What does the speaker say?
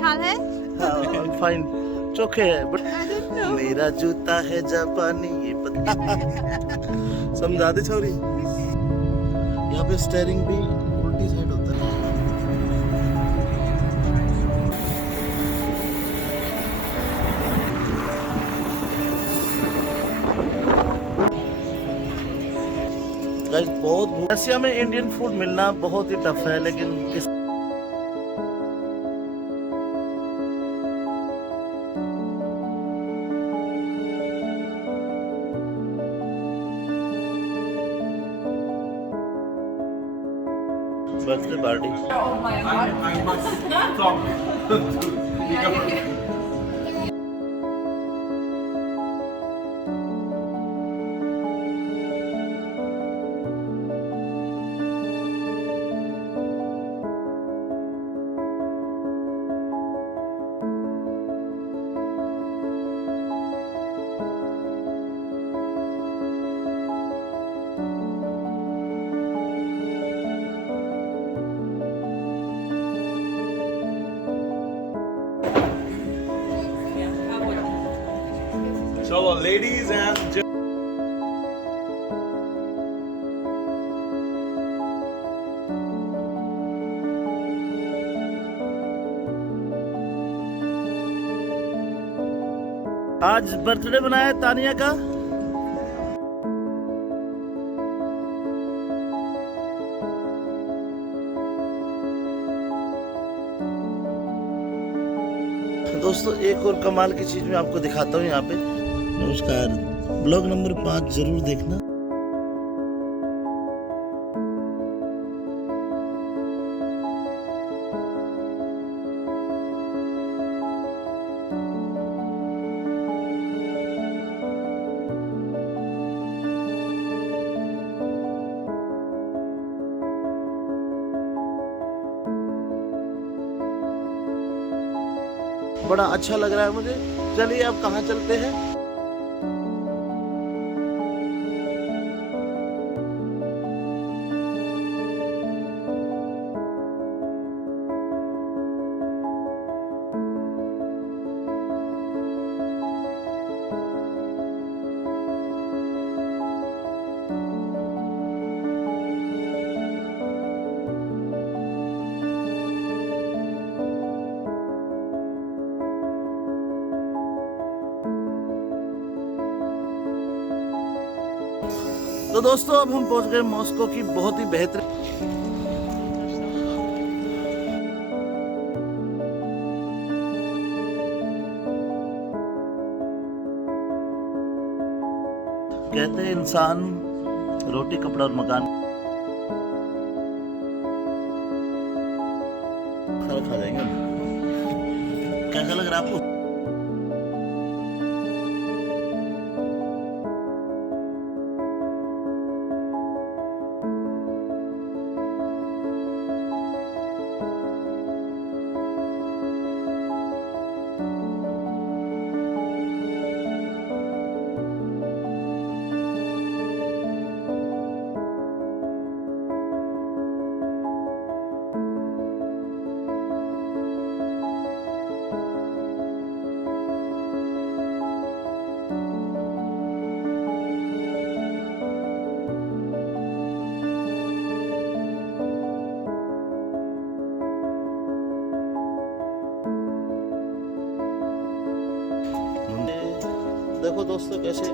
हाल है? फाइन, चोखे है बट मेरा जूता है जापानी ये पता समझा दे छोरी। यहाँ पे स्टेयरिंग भी उल्टी साइड होता है। गाइस बहुत रशिया में इंडियन फूड मिलना बहुत ही टफ है, लेकिन birthday party I must talk to So, ladies and gentlemen. आज बर्थडे मनाया तानिया का। दोस्तों एक और कमाल की चीज मैं आपको दिखाता हूँ यहाँ पे। नमस्कार, ब्लॉग नंबर 5 जरूर देखना। बड़ा अच्छा लग रहा है मुझे। चलिए अब कहाँ चलते हैं। तो दोस्तों अब हम पहुंच गए मॉस्को की बहुत ही बेहतरीन। कहते हैं इंसान रोटी कपड़ा और मकान खा जाएंगे। कैसा लग रहा है आपको? देखो दोस्तों कैसे